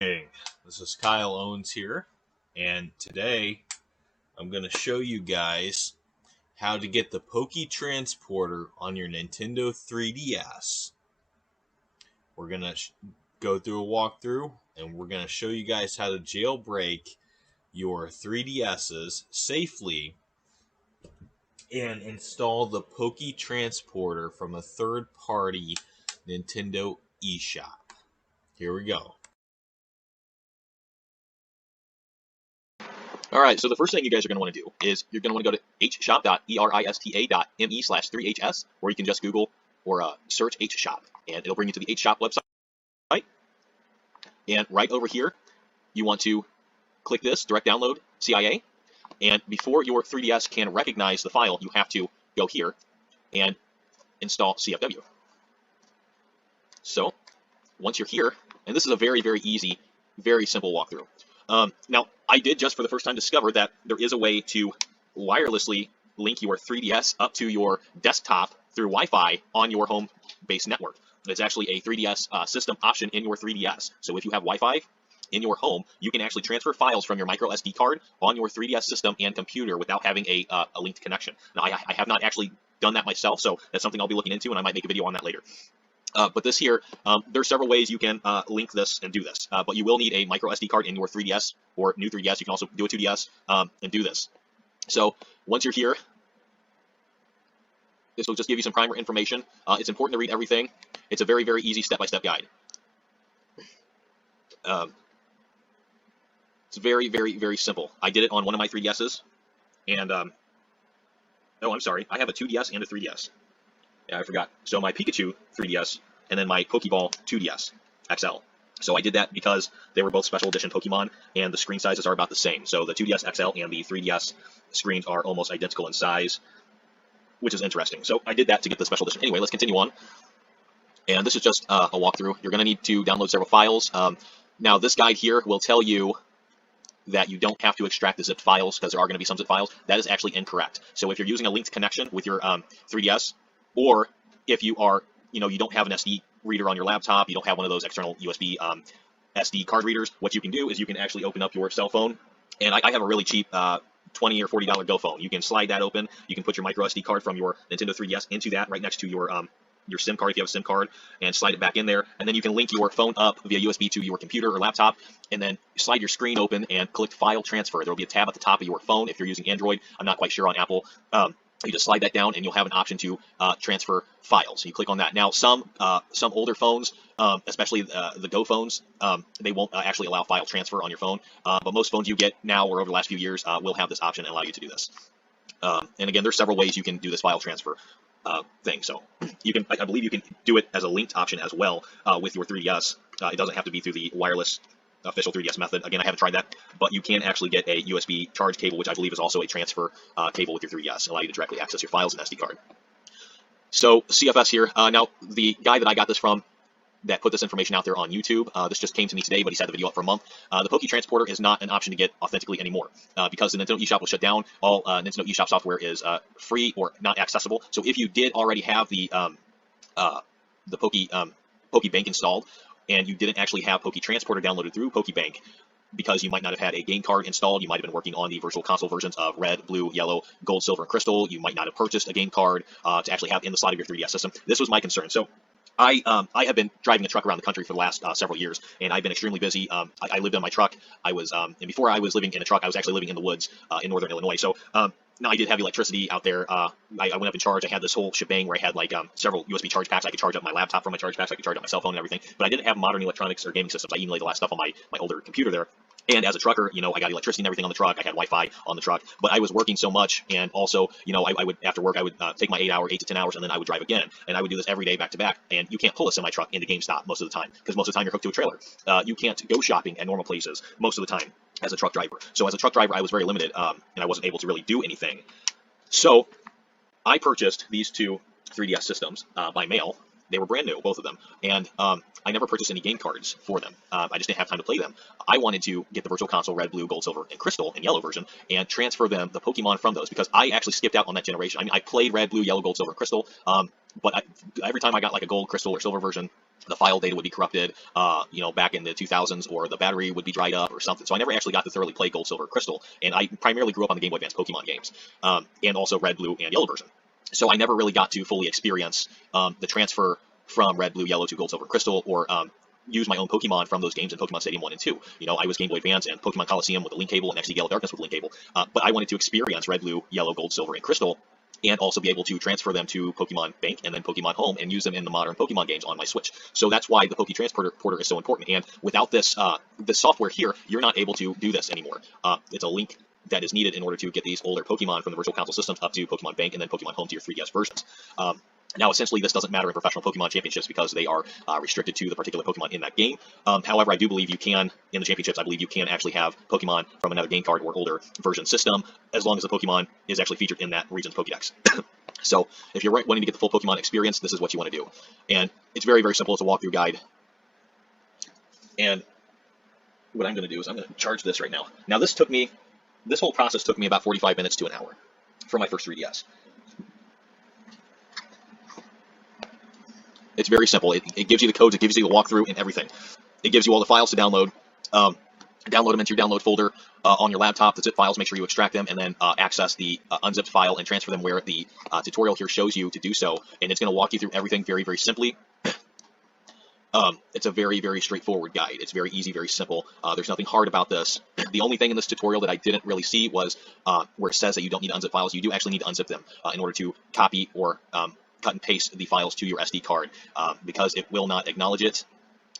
Hey, this is Kyle Owens here, and today I'm going to show you guys how to get the Poke Transporter on your Nintendo 3DS. We're going to go through a walkthrough, and we're going to show you guys how to jailbreak your 3DSs safely and install the Poke Transporter from a third-party Nintendo eShop. Here we go. All right, so the first thing you guys are going to want to do is you're going to want to go to hshop.erista.me/3hs, or you can just Google or search hShop, and it'll bring you to the hShop website. And right over here, you want to click this, Direct Download CIA, and before your 3DS can recognize the file, you have to go here and install CFW. So once you're here, and this is a very, very easy, very simple walkthrough. Now, I did just for the first time discover that there is a way to wirelessly link your 3DS up to your desktop through Wi-Fi on your home-based network. It's actually a 3DS system option in your 3DS. So if you have Wi-Fi in your home, you can actually transfer files from your micro SD card on your 3DS system and computer without having a linked connection. Now, I have not actually done that myself, so that's something I'll be looking into, and I might make a video on that later. But this here, there's several ways you can link this and do this, but you will need a micro SD card in your 3DS or new 3DS. You can also do a 2DS and do this. So once you're here, this will just give you some primer information. It's important to read everything. It's a very, very easy step-by-step guide. It's very, very, very simple. I did it on one of my 3DSs, and oh, I'm sorry, I have a 2DS and a 3DS. Yeah, I forgot. So my Pikachu 3DS and then my Pokeball 2DS XL. So I did that because they were both special edition Pokemon, and the screen sizes are about the same. So the 2DS XL and the 3DS screens are almost identical in size, which is interesting. So I did that to get the special edition. Anyway, let's continue on. And this is just a walkthrough. You're going to need to download several files. Now, this guide here will tell you that you don't have to extract the zipped files because there are going to be some zip files. That is actually incorrect. So if you're using a linked connection with your 3DS, or if you are, you don't have an SD reader on your laptop, you don't have one of those external USB SD card readers, what you can do is you can actually open up your cell phone. And I have a really cheap $20 or $40 Go phone. You can slide that open. You can put your micro SD card from your Nintendo 3DS into that right next to your SIM card if you have a SIM card, and slide it back in there. And then you can link your phone up via USB to your computer or laptop, and then slide your screen open and click File Transfer. There will be a tab at the top of your phone if you're using Android. I'm not quite sure on Apple. You just slide that down, and you'll have an option to transfer files. So you click on that. Now, some older phones, especially the Go phones, they won't actually allow file transfer on your phone. But most phones you get now or over the last few years will have this option and allow you to do this. And again, there's several ways you can do this file transfer thing. So you can, I believe you can do it as a linked option as well with your 3DS. It doesn't have to be through the wireless official 3DS method. Again, I haven't tried that, but you can actually get a USB charge cable, which I believe is also a transfer cable with your 3DS, and allow you to directly access your files and SD card. So CFS here. Now, the guy that I got this from that put this information out there on YouTube, this just came to me today, but he's had the video up for a month. The Poke Transporter is not an option to get authentically anymore because the Nintendo eShop was shut down. All Nintendo eShop software is free or not accessible. So if you did already have the Poke Bank installed, and you didn't actually have Poke Transporter downloaded through Poke Bank, because you might not have had a game card installed, you might have been working on the Virtual Console versions of Red, Blue, Yellow, Gold, Silver, and Crystal, you might not have purchased a game card to actually have in the slot of your 3DS system. This was my concern. So I have been driving a truck around the country for the last several years, and I've been extremely busy. I lived on my truck. I was, and before I was living in a truck, I was actually living in the woods in northern Illinois. So now I did have electricity out there. I went up in charge. I had this whole shebang where I had like several USB charge packs. I could charge up my laptop from my charge packs. I could charge up my cell phone and everything. But I didn't have modern electronics or gaming systems. I emulated a lot of stuff on my older computer there. And as a trucker, I got electricity and everything on the truck. I had Wi-Fi on the truck, but I was working so much, and also, I would, after work, I would take my 8 to 10 hours, and then I would drive again, and I would do this every day back to back. And you can't pull a semi truck into GameStop most of the time, because most of the time you're hooked to a trailer. You can't go shopping at normal places most of the time as a truck driver. So as a truck driver, I was very limited, and I wasn't able to really do anything. So I purchased these two 3DS systems by mail. They were brand new, both of them, and I never purchased any game cards for them. I just didn't have time to play them. I wanted to get the Virtual Console Red, Blue, Gold, Silver, and Crystal and Yellow version and transfer the Pokemon from those, because I actually skipped out on that generation. I mean, I played Red, Blue, Yellow, Gold, Silver, and Crystal, but every time I got like a Gold, Crystal, or Silver version, the file data would be corrupted, you know, back in the 2000s, or the battery would be dried up or something. So I never actually got to thoroughly play Gold, Silver, Crystal, and I primarily grew up on the Game Boy Advance Pokemon games, and also Red, Blue, and Yellow version. So I never really got to fully experience the transfer from Red, Blue, Yellow to Gold, Silver, Crystal, or use my own Pokemon from those games in Pokemon Stadium 1 and 2. You know, I was Game Boy Advance and Pokemon Coliseum with a link cable, and XD Gale of Darkness with a link cable. But I wanted to experience Red, Blue, Yellow, Gold, Silver, and Crystal, and also be able to transfer them to Pokemon Bank and then Pokemon Home and use them in the modern Pokemon games on my Switch. So that's why the Poke Transporter is so important. And without this this software here, you're not able to do this anymore. It's a link that is needed in order to get these older Pokemon from the Virtual Console systems up to Pokemon Bank and then Pokemon Home to your 3DS versions. Now, essentially, this doesn't matter in professional Pokemon championships because they are restricted to the particular Pokemon in that game. However, I do believe you can, in the championships, I believe you can actually have Pokemon from another game card or older version system, as long as the Pokemon is actually featured in that region's Pokédex. So if you're wanting to get the full Pokemon experience, this is what you want to do. And it's very, very simple. It's a walkthrough guide. And what I'm going to do is I'm going to charge this right now. Now, this whole process took me about 45 minutes to an hour for my first 3DS. It's very simple. It gives you the codes, it gives you the walkthrough and everything. It gives you all the files to download. Download them into your download folder on your laptop, the zip files, make sure you extract them, and then access the unzipped file and transfer them where the tutorial here shows you to do so. And it's going to walk you through everything very, very simply. It's a very, very straightforward guide. It's very easy, very simple. There's nothing hard about this. The only thing in this tutorial that I didn't really see was where it says that you don't need to unzip files. You do actually need to unzip them in order to copy or cut and paste the files to your SD card, because it will not acknowledge it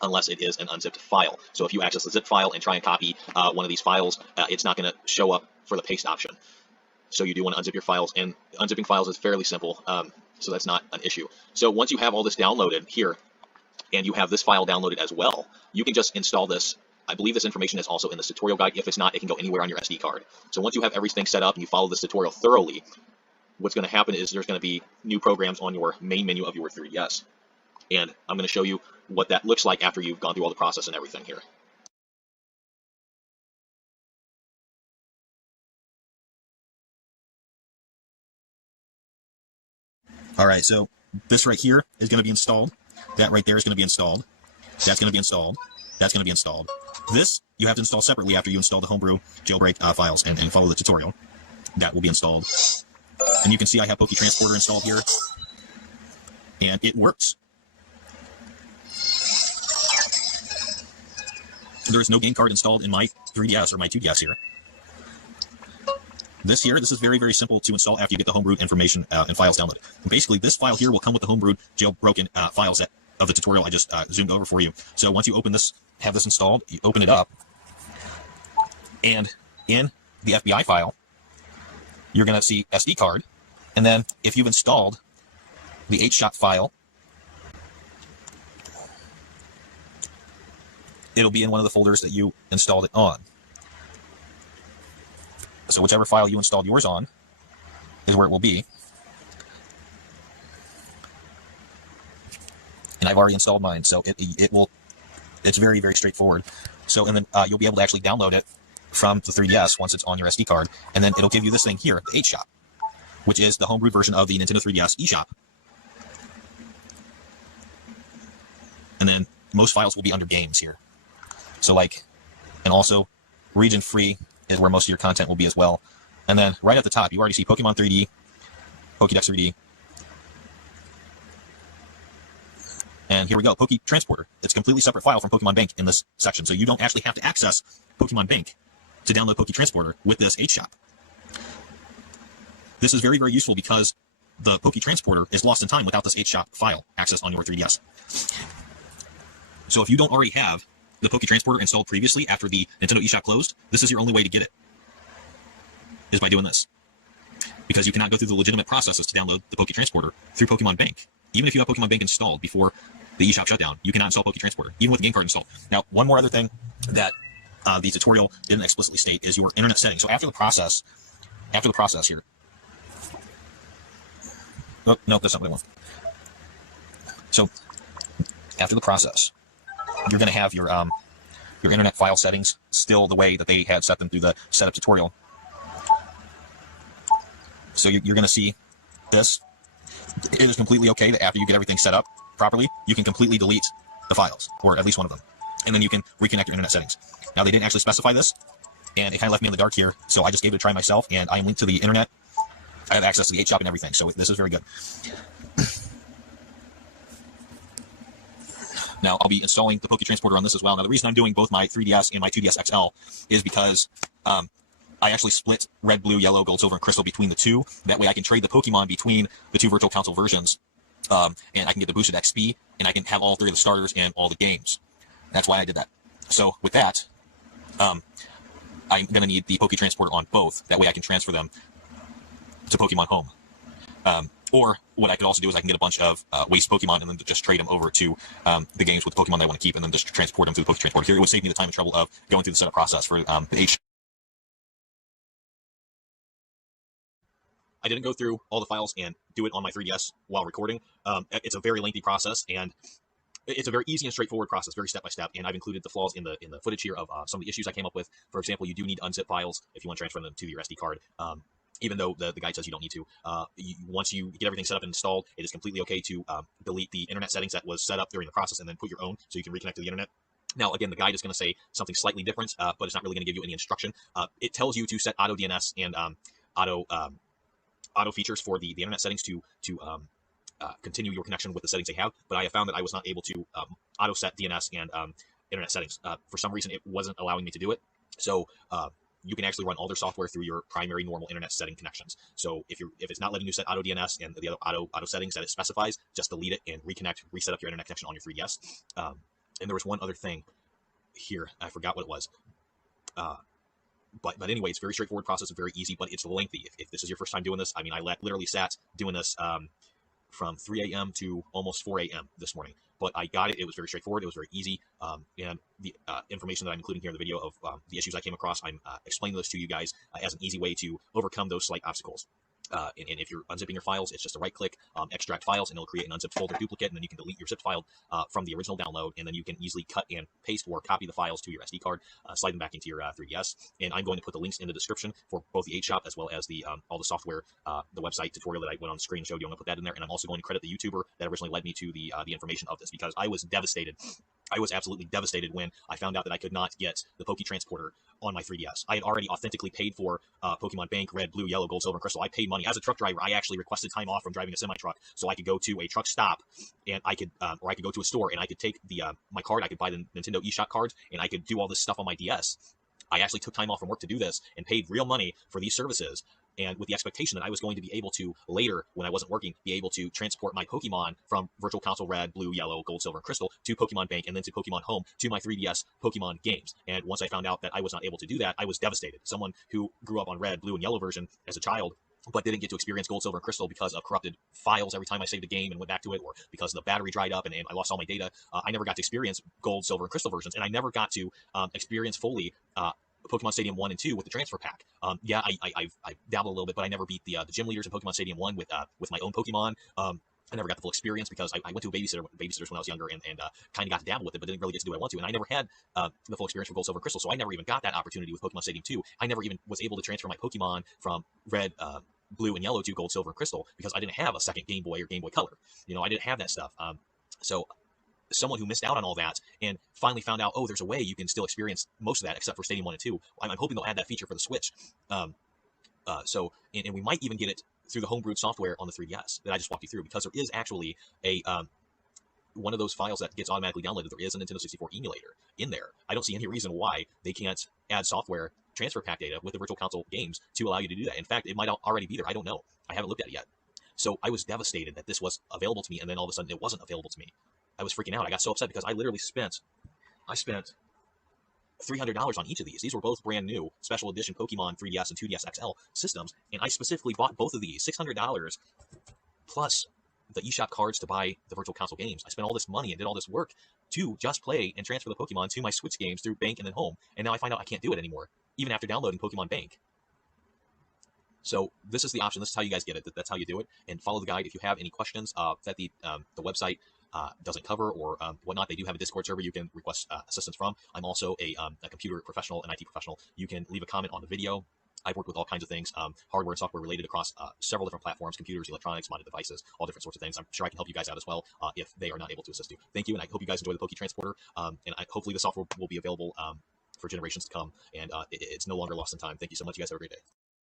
unless it is an unzipped file. So if you access the zip file and try and copy one of these files, it's not going to show up for the paste option. So you do want to unzip your files, and unzipping files is fairly simple, so that's not an issue. So once you have all this downloaded here, and you have this file downloaded as well, you can just install this. I believe this information is also in this tutorial guide. If it's not, it can go anywhere on your SD card. So once you have everything set up and you follow this tutorial thoroughly, what's going to happen is there's going to be new programs on your main menu of your 3DS. And I'm going to show you what that looks like after you've gone through all the process and everything here. All right, so this right here is going to be installed. That right there is going to be installed. That's going to be installed. That's going to be installed. This you have to install separately after you install the Homebrew Jailbreak files and follow the tutorial. That will be installed. And you can see I have Poke Transporter installed here. And it works. There is no game card installed in my 3DS or my 2DS here. This is very, very simple to install after you get the Homebrewed information and files downloaded. And basically, this file here will come with the Homebrewed jailbroken files of the tutorial I just zoomed over for you. So once you open this, have this installed, you open it up, and in the FBI file, you're going to see SD card. And then if you've installed the hShop file, it'll be in one of the folders that you installed it on. So whichever file you installed yours on is where it will be. And I've already installed mine, so it's very, very straightforward. So, and then you'll be able to actually download it from the 3DS once it's on your SD card, and then it'll give you this thing here, the hShop, which is the homebrewed version of the Nintendo 3DS eShop. And then most files will be under games here. So and also region free is where most of your content will be as well. And then right at the top, you already see Pokemon 3D, Pokédex 3D. And here we go, Poke Transporter. It's a completely separate file from Pokemon Bank in this section. So you don't actually have to access Pokemon Bank to download Poke Transporter with this hShop. This is very, very useful because the Poke Transporter is lost in time without this hShop file access on your 3DS. So if you don't already have the Poke Transporter installed previously after the Nintendo eShop closed, this is your only way to get it, is by doing this. Because you cannot go through the legitimate processes to download the Poke Transporter through Pokemon Bank. Even if you have Pokemon Bank installed before the eShop shutdown, you cannot install Poke Transporter, even with the game card installed. Now, one more other thing that the tutorial didn't explicitly state is your internet settings. So after the process here. Oh, no, that's not what I want. So after the process, you're going to have your internet file settings still the way that they had set them through the setup tutorial. So you're going to see this. It is completely okay that after you get everything set up properly, you can completely delete the files, or at least one of them. And then you can reconnect your internet settings. Now, they didn't actually specify this, and it kind of left me in the dark here, so I just gave it a try myself, and I am linked to the internet. I have access to the hShop and everything, so this is very good. Now, I'll be installing the Poke Transporter on this as well. Now, the reason I'm doing both my 3DS and my 2DS XL is because I actually split red, blue, yellow, gold, silver, and crystal between the two. That way I can trade the Pokemon between the two Virtual Console versions, and I can get the boosted XP, and I can have all three of the starters and all the games. That's why I did that. So with that, I'm going to need the Poke Transporter on both. That way I can transfer them to Pokemon Home. Or what I could also do is I can get a bunch of waste Pokemon and then just trade them over to the games with Pokemon that I want to keep, and then just transport them through the Poke Transporter. Here, it would save me the time and trouble of going through the setup process for the hShop. I didn't go through all the files and do it on my 3DS while recording. It's a very lengthy process, and it's a very easy and straightforward process, very step-by-step, and I've included the flaws in the footage here of some of the issues I came up with. For example, you do need unzip files if you want to transfer them to your SD card. Even though the guide says you don't need to. Once you get everything set up and installed, it is completely okay to delete the internet settings that was set up during the process and then put your own so you can reconnect to the internet. Now, again, the guide is going to say something slightly different, but it's not really going to give you any instruction. It tells you to set auto DNS and auto features for the internet settings to continue your connection with the settings they have, but I have found that I was not able to auto set DNS and internet settings. For some reason, it wasn't allowing me to do it. So you can actually run all their software through your primary normal internet setting connections. So if it's not letting you set auto DNS and the other auto settings that it specifies, just delete it and reset up your internet connection on your 3DS. And there was one other thing here. I forgot what it was. But anyway, it's a very straightforward process, very easy, but it's lengthy. If this is your first time doing this, I mean, I literally sat doing this from 3 a.m. to almost 4 a.m. this morning. But I got it. It was very straightforward. It was very easy. And the information that I'm including here in the video of the issues I came across, I'm explaining those to you guys as an easy way to overcome those slight obstacles. And if you're unzipping your files, it's just a right-click, extract files, and it'll create an unzipped folder duplicate, and then you can delete your zipped file from the original download, and then you can easily cut and paste or copy the files to your SD card, slide them back into your 3DS. And I'm going to put the links in the description for both the hShop as well as the all the software, the website tutorial that I went on the screen and showed you. I'm going to put that in there, and I'm also going to credit the YouTuber that originally led me to the information of this, because I was devastated. I was absolutely devastated when I found out that I could not get the Poke Transporter on my 3DS. I had already authentically paid for Pokemon Bank, Red, Blue, Yellow, Gold, Silver, and Crystal. I paid money. As a truck driver, I actually requested time off from driving a semi-truck so I could go to a truck stop, and I could, or I could go to a store, and I could take the my card. I could buy the Nintendo eShop cards, and I could do all this stuff on my DS. I actually took time off from work to do this and paid real money for these services, and with the expectation that I was going to be able to later, when I wasn't working, be able to transport my Pokemon from Virtual Console Red, Blue, Yellow, Gold, Silver, and Crystal to Pokemon Bank and then to Pokemon Home to my 3DS Pokemon games. And once I found out that I was not able to do that, I was devastated. Someone who grew up on Red, Blue, and Yellow version as a child, but didn't get to experience Gold, Silver, and Crystal because of corrupted files every time I saved a game and went back to it, or because the battery dried up and I lost all my data. I never got to experience Gold, Silver, and Crystal versions, and I never got to experience fully Pokemon Stadium 1 and 2 with the transfer pack. Yeah, I've dabbled a little bit, but I never beat the gym leaders in Pokemon Stadium 1 with my own Pokemon. I never got the full experience because I went to babysitters when I was younger and kind of got to dabble with it, but didn't really get to do what I want to. And I never had the full experience for Gold, Silver, Crystal, so I never even got that opportunity with Pokemon Stadium 2. I never even was able to transfer my Pokemon from Red, Blue, and Yellow to Gold, Silver, and Crystal because I didn't have a second Game Boy or Game Boy Color. You know, I didn't have that stuff. So someone who missed out on all that and finally found out, oh, there's a way you can still experience most of that except for Stadium 1 and 2. I'm hoping they'll add that feature for the Switch. And we might even get it through the Homebrewed software on the 3DS that I just walked you through, because there is actually a one of those files that gets automatically downloaded. There is a Nintendo 64 emulator in there. I don't see any reason why they can't add software transfer pack data with the Virtual Console games to allow you to do that. In fact, it might already be there. I don't know. I haven't looked at it yet. So I was devastated that this was available to me, and then all of a sudden it wasn't available to me. I was freaking out. I got so upset because I literally spent $300 on each of these. These were both brand new special edition Pokemon 3DS and 2DS XL systems, and I specifically bought both of these, $600 plus the eShop cards to buy the Virtual Console games. I spent all this money and did all this work to just play and transfer the Pokemon to my Switch games through Bank and then Home, and now I find out I can't do it anymore, even after downloading Pokemon Bank. So this is the option. This is how you guys get it. That's how you do it. And follow the guide. If you have any questions that the website doesn't cover or whatnot, they do have a Discord server you can request assistance from. I'm also a computer professional, an IT professional. You can leave a comment on the video I've worked with all kinds of things, hardware and software related across several different platforms, computers, electronics, modded devices, all different sorts of things. I'm sure I can help you guys out as well if they are not able to assist you. Thank you, and I hope you guys enjoy the Poke Transporter. Hopefully the software will be available for generations to come, and it's no longer lost in time. Thank you so much. You guys have a great day.